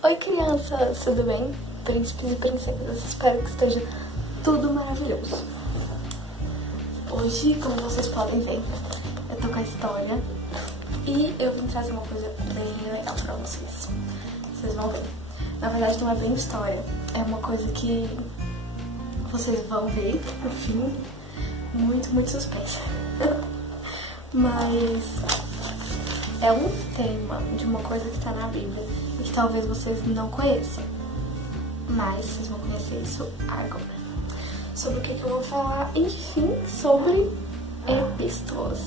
Oi crianças, tudo bem? Príncipes e princesas, espero que esteja tudo maravilhoso. Hoje, como vocês podem ver, eu tô com a história e eu vim trazer uma coisa bem legal pra vocês. Vocês vão ver. Na verdade não é bem história, é uma coisa que vocês vão ver no fim, muito suspensa. Mas é um tema de uma coisa que tá na Bíblia e que talvez vocês não conheçam, mas vocês vão conhecer isso agora. Sobre o que eu vou falar? Enfim, sobre epístolas.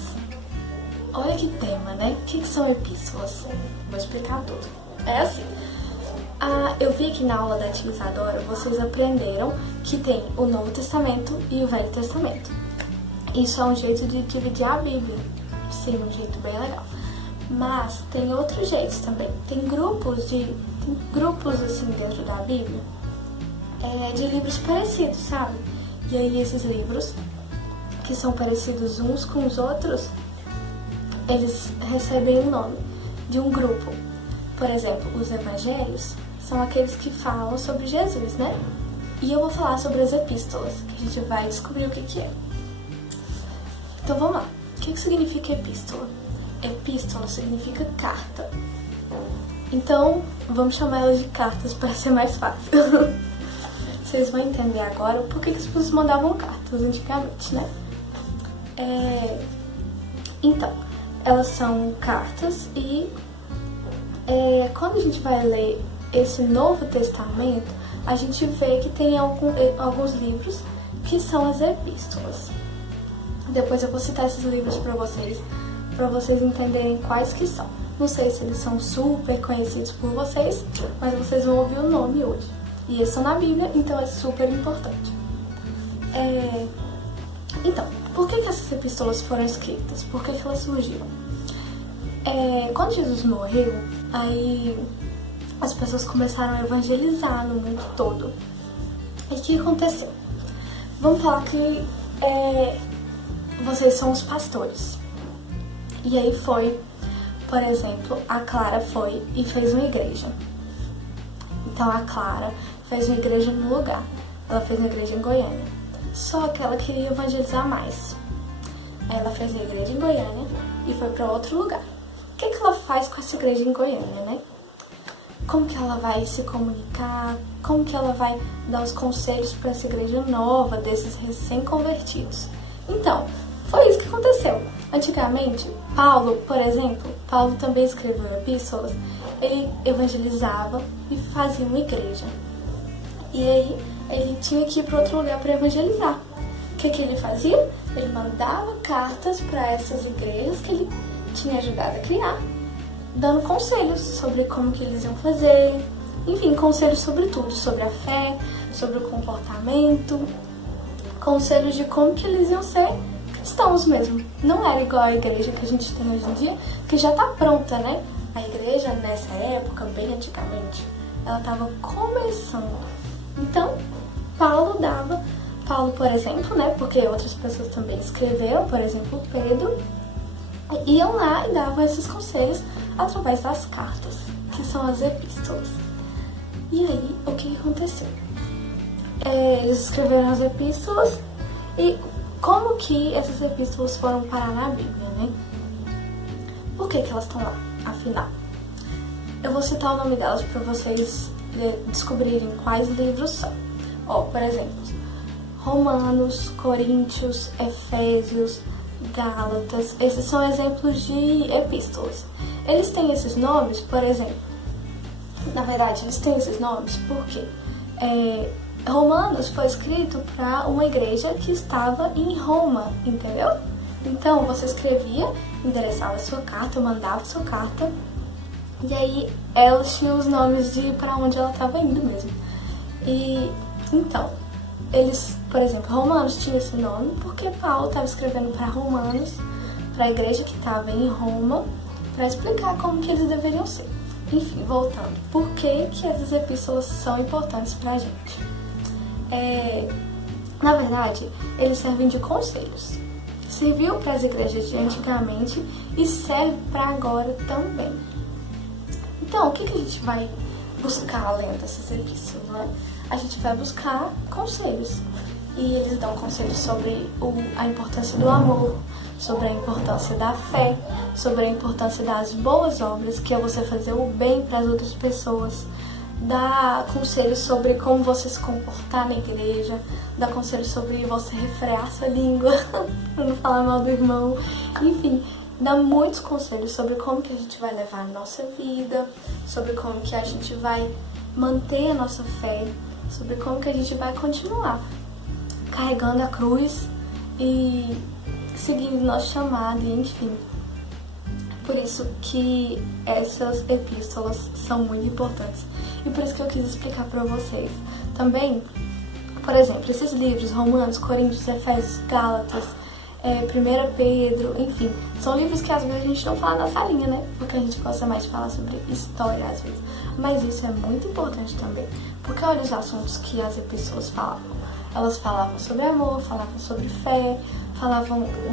Olha que tema, né? O que são epístolas? Vou explicar tudo. É assim, eu vi que na aula da tia Isadora vocês aprenderam que tem o Novo Testamento e o Velho Testamento. Isso é um jeito de dividir a Bíblia. Sim, um jeito bem legal. Mas tem outros jeitos também. Tem grupos assim dentro da Bíblia de livros parecidos, sabe? E aí esses livros, que são parecidos uns com os outros, eles recebem o nome de um grupo. Por exemplo, os evangelhos são aqueles que falam sobre Jesus, né? E eu vou falar sobre as epístolas, que a gente vai descobrir o que é. Então vamos lá. O que significa epístola? Epístola significa carta. Então, vamos chamar ela de cartas para ser mais fácil. Vocês vão entender agora por que as pessoas mandavam cartas antigamente, né? Então, elas são cartas e quando a gente vai ler esse Novo Testamento, a gente vê que tem alguns livros que são as epístolas. Depois eu vou citar esses livros para vocês entenderem quais que são. Não sei se eles são super conhecidos por vocês, mas vocês vão ouvir o nome hoje. E eles são na Bíblia, então é super importante. Então, por que essas epístolas foram escritas? Por que elas surgiram? Quando Jesus morreu, aí as pessoas começaram a evangelizar no mundo todo. E o que aconteceu? Vamos falar que vocês são os pastores. E aí por exemplo, a Clara foi e fez uma igreja. Então a Clara fez uma igreja no lugar. Ela fez uma igreja em Goiânia. Só que ela queria evangelizar mais. Aí ela fez a igreja em Goiânia e foi para outro lugar. O que ela faz com essa igreja em Goiânia, né? Como que ela vai se comunicar? Como que ela vai dar os conselhos para essa igreja nova, desses recém-convertidos? Então, foi isso que aconteceu. Antigamente, Paulo, por exemplo, Paulo também escreveu epístolas, ele evangelizava e fazia uma igreja. E aí, ele tinha que ir para outro lugar para evangelizar. O que ele fazia? Ele mandava cartas para essas igrejas que ele tinha ajudado a criar, dando conselhos sobre como que eles iam fazer, enfim, conselhos sobre tudo, sobre a fé, sobre o comportamento, conselhos de como que eles iam ser cristãos mesmo. Não era igual a igreja que a gente tem hoje em dia, que já tá pronta, né? A igreja nessa época, bem antigamente, ela estava começando. Então, Paulo, por exemplo, né? Porque outras pessoas também escreveram, por exemplo, Pedro, iam lá e davam esses conselhos através das cartas, que são as epístolas. E aí, o que aconteceu? Eles escreveram as epístolas e como que essas epístolas foram parar na Bíblia, né? Por que elas estão lá, afinal? Eu vou citar o nome delas para vocês descobrirem quais livros são. Por exemplo, Romanos, Coríntios, Efésios, Gálatas. Esses são exemplos de epístolas. Eles têm esses nomes, por exemplo. Na verdade, eles têm esses nomes porque Romanos foi escrito para uma igreja que estava em Roma, entendeu? Então, você escrevia, endereçava sua carta, mandava sua carta, e aí ela tinha os nomes de para onde ela estava indo mesmo. E então, eles, por exemplo, Romanos tinha esse nome porque Paulo estava escrevendo para Romanos, para a igreja que estava em Roma, para explicar como que eles deveriam ser. Enfim, voltando, por que essas epístolas são importantes para a gente? Na verdade, eles servem de conselhos. Serviu para as igrejas de antigamente e serve para agora também. Então, o que a gente vai buscar lendo essas epístolas, né? A gente vai buscar conselhos. E eles dão conselhos sobre a importância do amor, sobre a importância da fé, sobre a importância das boas obras, que é você fazer o bem para as outras pessoas. Dá conselhos sobre como você se comportar na igreja, dá conselhos sobre você refrear sua língua, para não falar mal do irmão. Enfim, dá muitos conselhos sobre como que a gente vai levar a nossa vida, sobre como que a gente vai manter a nossa fé, sobre como que a gente vai continuar carregando a cruz e seguindo nosso chamado, e enfim. Por isso que essas epístolas são muito importantes. E por isso que eu quis explicar para vocês. Também, por exemplo, esses livros, Romanos, Coríntios, Efésios, Gálatas, 1 Pedro, enfim, são livros que às vezes a gente não fala na salinha, né? Porque a gente gosta mais de falar sobre história às vezes. Mas isso é muito importante também. Porque olha os assuntos que as epístolas falavam. Elas falavam sobre amor, falavam sobre fé,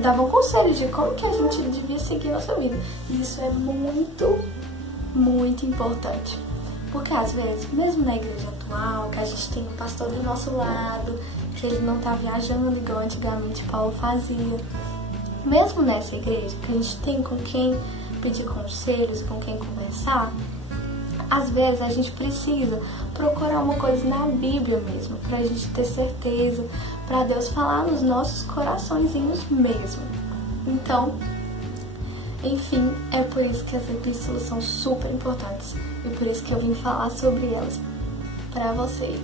davam conselhos de como que a gente devia seguir a nossa vida. E isso é muito, muito importante. Porque às vezes, mesmo na igreja atual, que a gente tem o pastor do nosso lado, que ele não tá viajando igual antigamente Paulo fazia. Mesmo nessa igreja, que a gente tem com quem pedir conselhos, com quem conversar, às vezes a gente precisa procurar uma coisa na Bíblia mesmo, pra gente ter certeza, pra Deus falar nos nossos coraçõezinhos mesmo. Então, enfim, é por isso que as epístolas são super importantes e por isso que eu vim falar sobre elas pra vocês.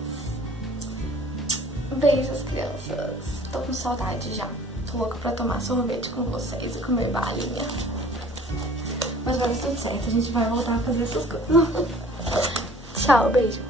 Beijos, crianças. Tô com saudade já. Tô louca pra tomar sorvete com vocês e comer balinha. Mas vai dar tudo certo, a gente vai voltar a fazer essas coisas. Tchau, beijo.